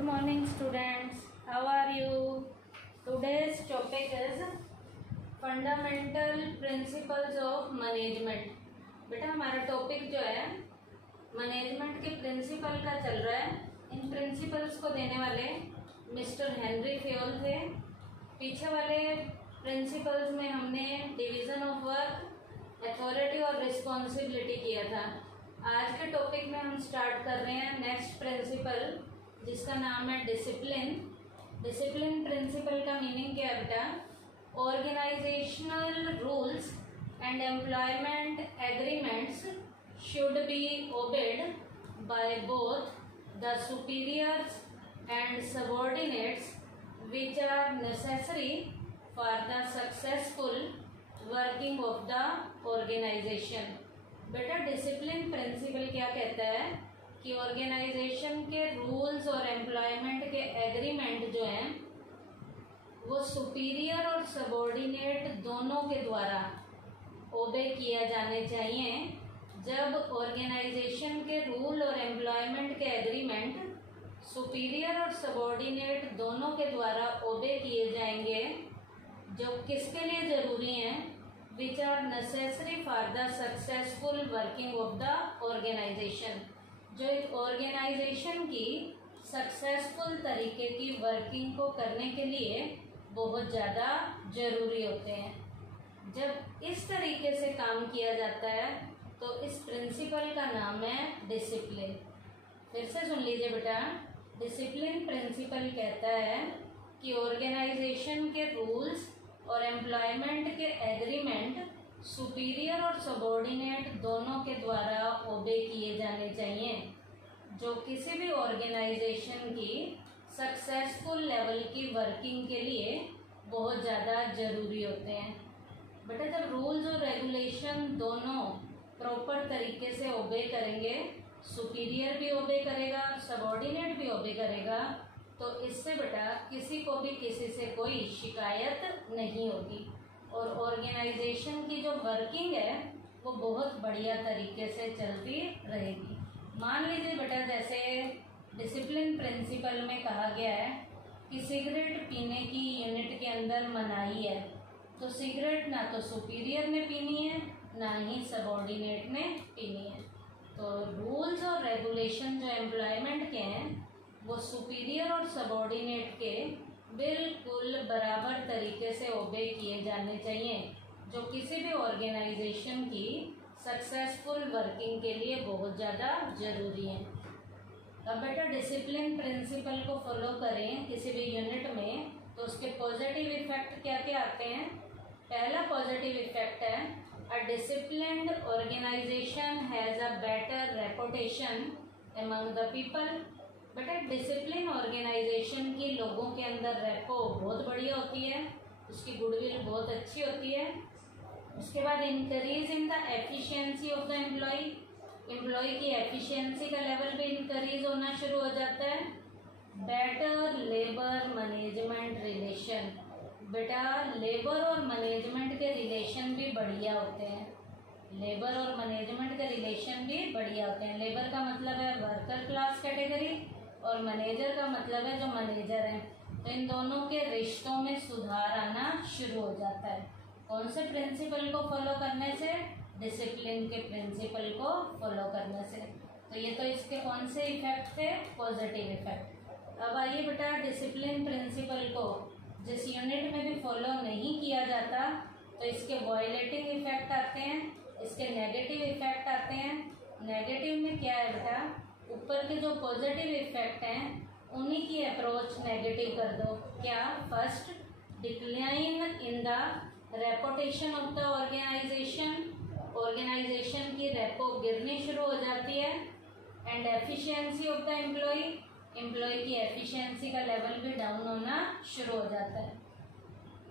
Good morning students, how are you? Today's topic is fundamental principles of management। बेटा हमारा topic जो है management के प्रिंसिपल का चल रहा है। इन प्रिंसिपल्स को देने वाले मिस्टर हेनरी फेयोल थे। पीछे वाले प्रिंसिपल्स में हमने डिवीज़न ऑफ वर्क, अथॉरिटी और रिस्पॉन्सिबिलिटी किया था। आज के टॉपिक में हम स्टार्ट कर रहे हैं नेक्स्ट प्रिंसिपल, जिसका नाम है डिसिप्लिन। डिसिप्लिन प्रिंसिपल का मीनिंग क्या है बेटा? Organisational rules and employment agreements should be obeyed by both the superiors and subordinates which are necessary for the successful working of the organization। बेटा डिसिप्लिन प्रिंसिपल क्या कहता है कि ऑर्गेनाइजेशन के रूल्स और एम्प्लॉयमेंट के एग्रीमेंट जो हैं वो सुपीरियर और सबऑर्डिनेट दोनों के द्वारा ओबे किया जाने चाहिए। जब ऑर्गेनाइजेशन के रूल और एम्प्लॉयमेंट के एग्रीमेंट सुपीरियर और सबऑर्डिनेट दोनों के द्वारा ओबे किए जाएंगे, जो किसके लिए ज़रूरी हैं? Which are necessary for the successful working of the organisation. जो एक ऑर्गेनाइजेशन की सक्सेसफुल तरीके की वर्किंग को करने के लिए बहुत ज़्यादा ज़रूरी होते हैं। जब इस तरीके से काम किया जाता है तो इस प्रिंसिपल का नाम है डिसिप्लिन। फिर से सुन लीजिए बेटा, डिसिप्लिन प्रिंसिपल कहता है कि ऑर्गेनाइजेशन के रूल्स और एम्प्लॉयमेंट के एग्रीमेंट सुपीरियर और सबऑर्डिनेट दोनों के द्वारा ओबे किए जाने चाहिए, जो किसी भी ऑर्गेनाइजेशन की सक्सेसफुल लेवल की वर्किंग के लिए बहुत ज़्यादा ज़रूरी होते हैं। बेटा जब रूल्स और रेगुलेशन दोनों प्रॉपर तरीके से ओबे करेंगे, सुपीरियर भी ओबे करेगा, सबऑर्डिनेट भी ओबे करेगा, तो इससे बेटा किसी को भी किसी से कोई शिकायत नहीं होगी और ऑर्गेनाइजेशन की जो वर्किंग है वो बहुत बढ़िया तरीके से चलती रहेगी। मान लीजिए बेटा जैसे डिसिप्लिन प्रिंसिपल में कहा गया है कि सिगरेट पीने की यूनिट के अंदर मनाही है, तो सिगरेट ना तो सुपीरियर ने पीनी है ना ही सबऑर्डिनेट ने पीनी है। तो रूल्स और रेगुलेशन जो एम्प्लॉयमेंट के हैं वो सुपीरियर और सबऑर्डिनेट के बिल्कुल बराबर तरीके से ओबे किए जाने चाहिए, जो किसी भी ऑर्गेनाइजेशन की सक्सेसफुल वर्किंग के लिए बहुत ज़्यादा ज़रूरी है। अब बेटा डिसिप्लिन प्रिंसिपल को फॉलो करें किसी भी यूनिट में तो उसके पॉजिटिव इफेक्ट क्या क्या आते हैं? पहला पॉजिटिव इफेक्ट है a disciplined organization has a better reputation among the people. बेटा डिसिप्लिन ऑर्गेनाइजेशन की लोगों के अंदर रेपो बहुत बढ़िया होती है, उसकी गुडविल बहुत अच्छी होती है। उसके बाद increase in the efficiency of the employee की एफिशिएंसी का लेवल भी इंक्रीज होना शुरू हो जाता है। Better labour management relation. बेटा लेबर और मैनेजमेंट के रिलेशन भी बढ़िया होते हैं। लेबर और मैनेजमेंट के रिलेशन भी बढ़िया होते हैं। लेबर का मतलब है वर्कर क्लास कैटेगरी और मैनेजर का मतलब है जो मैनेजर हैं, तो इन दोनों के रिश्तों में सुधार आना शुरू हो जाता है। कौन से प्रिंसिपल को फॉलो करने से? डिसिप्लिन के प्रिंसिपल को फॉलो करने से। तो ये तो इसके कौन से इफेक्ट थे? Positive effect. अब आइए बेटा डिसिप्लिन प्रिंसिपल को जिस यूनिट में भी फॉलो नहीं किया जाता तो इसके वायलेटिंग इफेक्ट आते हैं, इसके नेगेटिव इफेक्ट आते हैं। नेगेटिव में क्या है बेटा? ऊपर के जो पॉजिटिव इफेक्ट हैं उन्हीं की अप्रोच नेगेटिव कर दो। क्या? First, decline in the reputation of the organisation. Organisation की रेपो गिरनी शुरू हो जाती है। And efficiency of the employee की एफिशिएंसी का लेवल भी डाउन होना शुरू हो जाता है।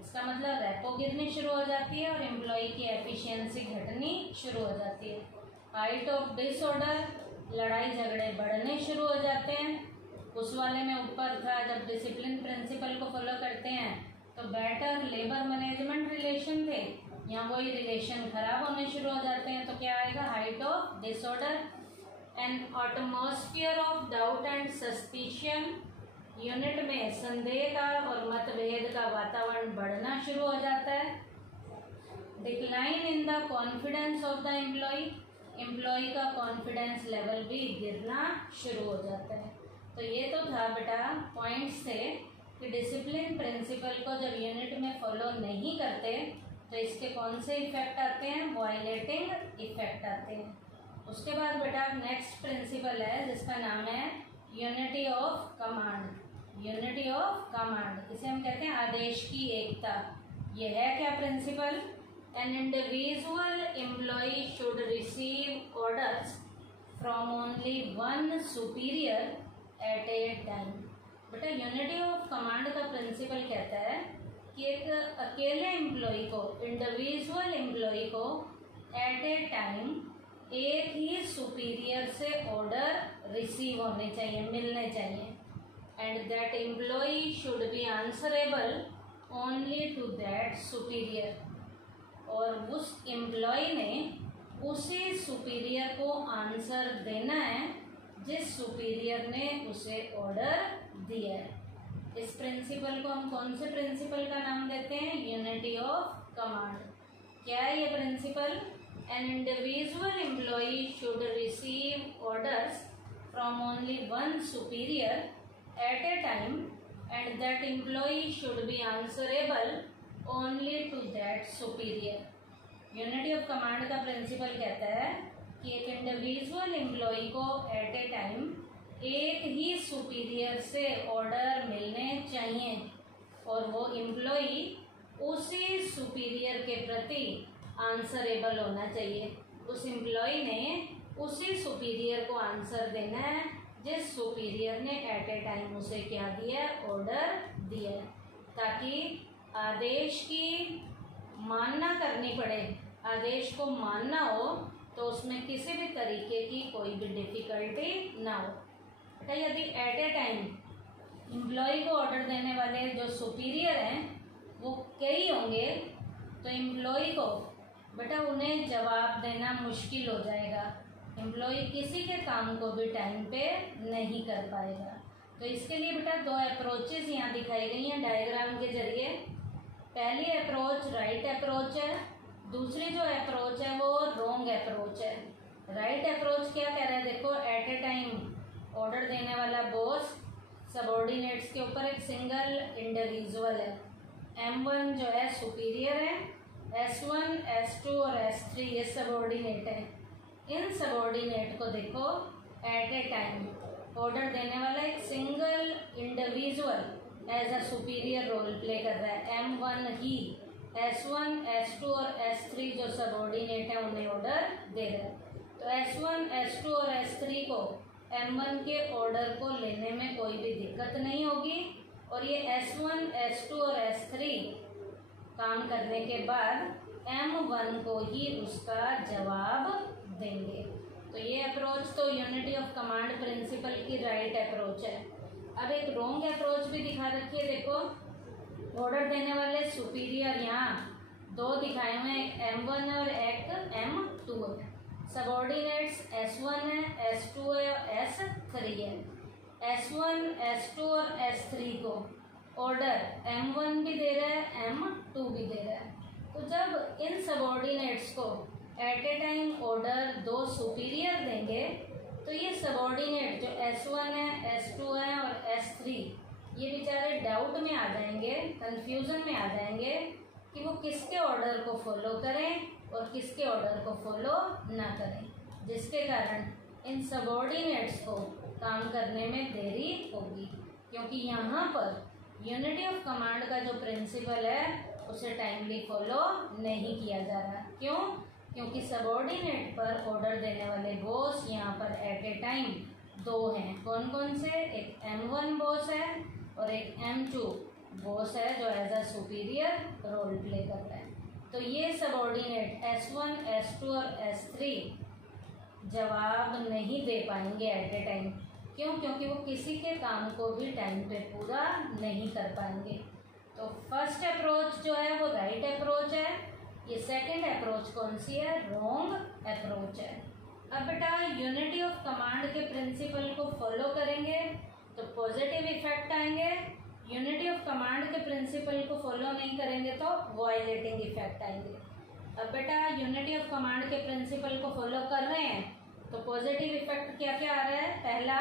इसका मतलब रेपो गिरनी शुरू हो जाती है और एम्प्लॉय की एफिशिएंसी घटनी शुरू हो जाती है। हाइट ऑफ डिसऑर्डर, लड़ाई झगड़े बढ़ने शुरू हो जाते हैं। उस वाले में ऊपर था जब डिसिप्लिन प्रिंसिपल को फॉलो करते हैं तो बेटर लेबर मैनेजमेंट रिलेशन थे, यहाँ वही रिलेशन खराब होने शुरू हो जाते हैं। तो क्या आएगा? Height of disorder, N atmosphere of doubt and suspicion, unit में संदेह का और मतभेद का वातावरण बढ़ना शुरू हो जाता है। Decline in the confidence of the employee का कॉन्फिडेंस लेवल भी गिरना शुरू हो जाता है। तो ये तो था बेटा पॉइंट्स थे कि डिसिप्लिन प्रिंसिपल को जब यूनिट में फॉलो नहीं करते तो इसके कौन से इफेक्ट आते हैं, वायलेटिंग इफेक्ट आते हैं। उसके बाद बेटा नेक्स्ट प्रिंसिपल है जिसका नाम है unity of command. Unity of command इसे हम कहते हैं आदेश की एकता। यह है क्या principle? An individual employee should receive orders from only one superior at a time. बेटा यूनिटी ऑफ कमांड का प्रिंसिपल कहता है कि एक अकेले एम्प्लॉय को, इंडिविजुअल एम्प्लॉय को एट ए टाइम एक ही सुपीरियर से ऑर्डर रिसीव होने चाहिए, मिलने चाहिए। And that employee should be answerable only to that superior. और उस एम्प्लॉय ने उसी सुपीरियर को आंसर देना है जिस सुपीरियर ने उसे ऑर्डर दिया है। इस प्रिंसिपल को हम कौन से प्रिंसिपल का नाम देते हैं? Unity of command. क्या है ये principle? An individual employee should receive orders from only one superior at a time and that employee should be answerable only to that superior. Unity of command का principle कहता है कि एक individual employee को at a time एक ही superior से order मिलने चाहिए और वो एम्प्लॉय उसी सुपीरियर के प्रति आंसरेबल होना चाहिए। उस एम्प्लॉय ने उसी सुपीरियर को आंसर देना है जिस सुपीरियर ने एट ए टाइम उसे क्या दिया, ऑर्डर दिया, ताकि आदेश की मानना करनी पड़े, आदेश को मानना हो तो उसमें किसी भी तरीके की कोई भी डिफिकल्टी ना हो। बेटा यदि एट ए टाइम एम्प्लॉय को ऑर्डर देने वाले जो सुपीरियर हैं वो कई होंगे तो एम्प्लॉय को बेटा उन्हें जवाब देना मुश्किल हो जाएगा। एम्प्लॉय किसी के काम को भी टाइम पे नहीं कर पाएगा। तो इसके लिए बेटा दो अप्रोचेज यहाँ दिखाई गई हैं डायग्राम के जरिए। पहली अप्रोच राइट अप्रोच है, दूसरी जो अप्रोच है वो रॉन्ग अप्रोच है। राइट अप्रोच क्या कह रहा है देखो, एट ए टाइम ऑर्डर देने वाला बॉस सबॉर्डिनेट्स के ऊपर एक सिंगल इंडिविजुअल है। M1 जो है सुपीरियर है, S1, S2 और S3 ये सबॉर्डिनेट है। इन सबॉर्डिनेट को देखो एट ए टाइम ऑर्डर देने वाला एक single individual as a superior role play कर रहा है। M1 ही S1, S2 और S3 जो सबॉर्डिनेट है उन्हें ऑर्डर दे रहा है। तो S1, S2 और S3 को M1 के ऑर्डर को लेने में कोई भी दिक्कत नहीं होगी और ये S1, S2 और S3 काम करने के बाद M1 को ही उसका जवाब देंगे। तो ये अप्रोच तो यूनिटी ऑफ कमांड प्रिंसिपल की राइट अप्रोच है। अब एक रॉन्ग अप्रोच भी दिखा रखी है देखो, ऑर्डर देने वाले सुपीरियर यहाँ दो दिखाए हुए हैं, एक M1 है और एक M2 है। सबॉर्डिनेट्स S1 है, S2 है और S3 है। S1, S2 और S3 को ऑर्डर M1 भी दे रहा है, M2 भी दे रहा है। तो जब इन सबॉर्डिनेट्स को एट ए टाइम ऑर्डर दो सुपीरियर देंगे तो ये सबॉर्डिनेट जो S1 है, S2 है और S3 ये बेचारे डाउट में आ जाएंगे, कंफ्यूजन में आ जाएंगे कि वो किसके ऑर्डर को फॉलो करें और किसके ऑर्डर को फॉलो ना करें, जिसके कारण इन सबॉर्डिनेट्स को काम करने में देरी होगी। क्योंकि यहाँ पर यूनिटी ऑफ कमांड का जो प्रिंसिपल है उसे टाइमली फॉलो नहीं किया जा रहा। क्यों? क्योंकि सबॉर्डिनेट पर ऑर्डर देने वाले बॉस यहाँ पर एट ए टाइम दो हैं। कौन कौन से? एक M1 बॉस है और एक M2 बॉस है जो as a superior role play कर रहा है। तो ये सबॉर्डिनेट S1, S2 और S3 जवाब नहीं दे पाएंगे एट ए टाइम। क्यों? क्योंकि वो किसी के काम को भी टाइम पे पूरा नहीं कर पाएंगे। तो फर्स्ट अप्रोच जो है वो राइट अप्रोच है, ये सेकंड अप्रोच कौन सी है? रॉन्ग अप्रोच है। अब बेटा यूनिटी ऑफ कमांड के प्रिंसिपल को फॉलो करेंगे तो पॉजिटिव इफेक्ट आएंगे। यूनिटी ऑफ कमांड के प्रिंसिपल को फॉलो नहीं करेंगे तो वायलेटिंग इफेक्ट आएंगे। अब बेटा यूनिटी ऑफ कमांड के प्रिंसिपल को फॉलो कर रहे हैं तो पॉजिटिव इफेक्ट क्या क्या आ रहा है। पहला,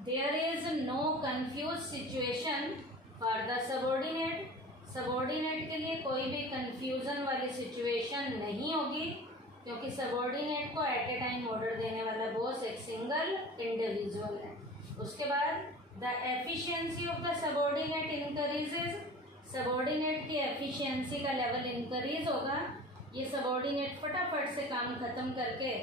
there is no confuse situation for the subordinate. Subordinate के लिए कोई भी कंफ्यूजन वाली सिचुएशन नहीं होगी, क्योंकि सबॉर्डिनेट को एट ए टाइम ऑर्डर देने वाला बॉस एक सिंगल इंडिविजुअल है। उसके बाद the efficiency of the subordinate increases. Subordinate की एफिशिएंसी का लेवल इंक्रीज होगा। ये सबॉर्डिनेट फटाफट से काम खत्म करके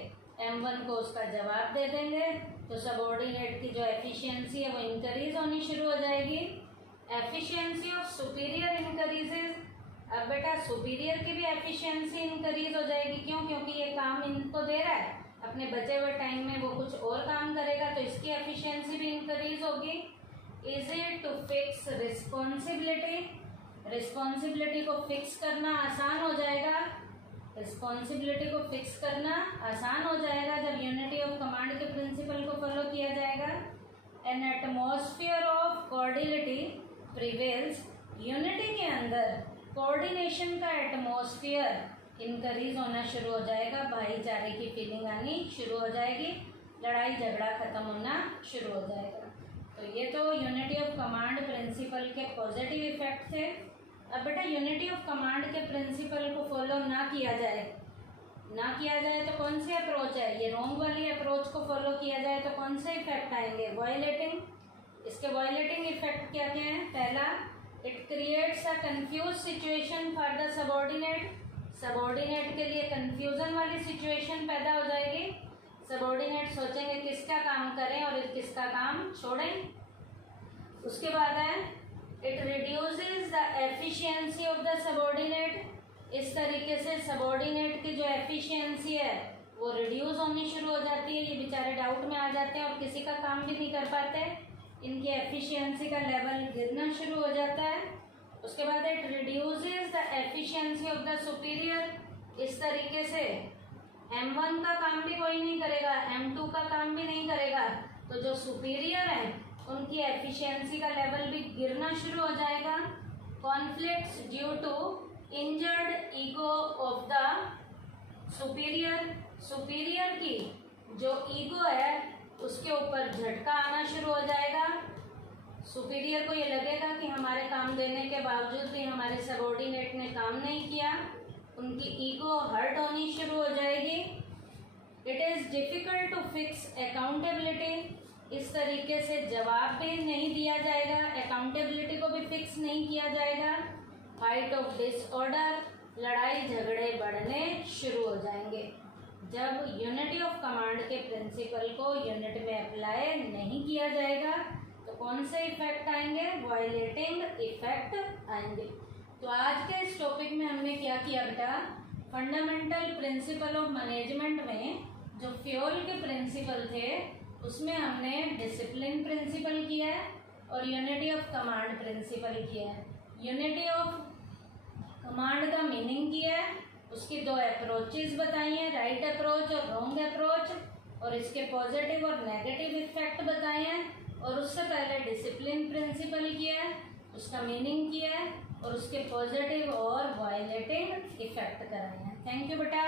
M1 को उसका जवाब दे देंगे, तो सबॉर्डिनेट की जो एफिशिएंसी है वो इंक्रीज होनी शुरू हो जाएगी। Efficiency of superior increases. अब बेटा सुपीरियर की भी एफिशिएंसी इंक्रीज हो जाएगी। क्यों? क्योंकि ये काम इनको दे रहा है, अपने बचे हुए टाइम में वो कुछ और काम करेगा, तो इसकी एफिशिएंसी भी इंक्रीज होगी। Easy to fix responsibility. Responsibility को फिक्स करना आसान हो जाएगा। रिस्पॉन्सिबिलिटी को फिक्स करना आसान हो जाएगा जब यूनिटी ऑफ कमांड के प्रिंसिपल को फॉलो किया जाएगा। An atmosphere of coordination prevails. Unity के अंदर कोऑर्डिनेशन का एटमॉस्फेयर इंक्रीज होना शुरू हो जाएगा। भाईचारे की फीलिंग आनी शुरू हो जाएगी। लड़ाई झगड़ा खत्म होना शुरू हो जाएगा। तो ये तो यूनिटी ऑफ कमांड प्रिंसिपल के पॉजिटिव इफेक्ट थे। अब बेटा यूनिटी ऑफ कमांड के प्रिंसिपल को फॉलो ना किया जाए तो कौन सी अप्रोच है? ये रॉन्ग वाली अप्रोच को फॉलो किया जाए तो कौन से इफेक्ट आएंगे? वायलेटिंग। इसके वायलेटिंग इफेक्ट क्या क्या हैं? पहला, it creates a confuse situation for the subordinate. Subordinate के लिए कंफ्यूजन वाली सिचुएशन पैदा हो जाएगी। सबॉर्डिनेट सोचेंगे किसका काम करें और किसका काम छोड़ें। उसके बाद है, it reduces the efficiency of the subordinate. इस तरीके से सबॉर्डिनेट की जो एफिशिएंसी है वो रिड्यूस होनी शुरू हो जाती है। ये बेचारे डाउट में आ जाते हैं और किसी का काम भी नहीं कर पाते। इनकी एफिशिएंसी का लेवल गिरना शुरू हो जाता है। उसके बाद it reduces the efficiency of the superior. इस तरीके से M1 का काम भी कोई नहीं करेगा, M2 का काम भी नहीं करेगा, तो जो सुपीरियर है उनकी एफिशिएंसी का लेवल भी गिरना शुरू हो जाएगा। Conflicts due to injured ego of the superior. Superior की जो ईगो है उसके ऊपर झटका आना शुरू हो जाएगा। सुपीरियर को ये लगेगा कि हमारे काम देने के बावजूद भी हमारे सबॉर्डिनेट ने काम नहीं किया। उनकी ईगो हर्ट होनी शुरू हो जाएगी। It is difficult to fix accountability. इस तरीके से जवाब भी नहीं दिया जाएगा, अकाउंटेबिलिटी को भी फिक्स नहीं किया जाएगा। Height of disorder. लड़ाई झगड़े बढ़ने शुरू हो जाएंगे जब यूनिटी ऑफ कमांड के प्रिंसिपल को यूनिट में अप्लाई नहीं किया जाएगा। तो कौन से इफेक्ट आएंगे? वायलेटिंग इफेक्ट आएंगे। तो आज के इस टॉपिक में हमने क्या किया बेटा? फंडामेंटल प्रिंसिपल ऑफ मैनेजमेंट में जो फ्यूल के प्रिंसिपल थे उसमें हमने डिसिप्लिन प्रिंसिपल किया है और यूनिटी ऑफ कमांड प्रिंसिपल किया है। यूनिटी ऑफ कमांड का मीनिंग किया है, उसकी दो अप्रोचेस बताई हैं, राइट अप्रोच और रॉन्ग अप्रोच, और इसके पॉजिटिव और नेगेटिव इफेक्ट बताए हैं। और उससे पहले डिसिप्लिन प्रिंसिपल किया है, उसका मीनिंग किया है और उसके पॉजिटिव और वायलेटिंग इफेक्ट कराए हैं। थैंक यू बेटा।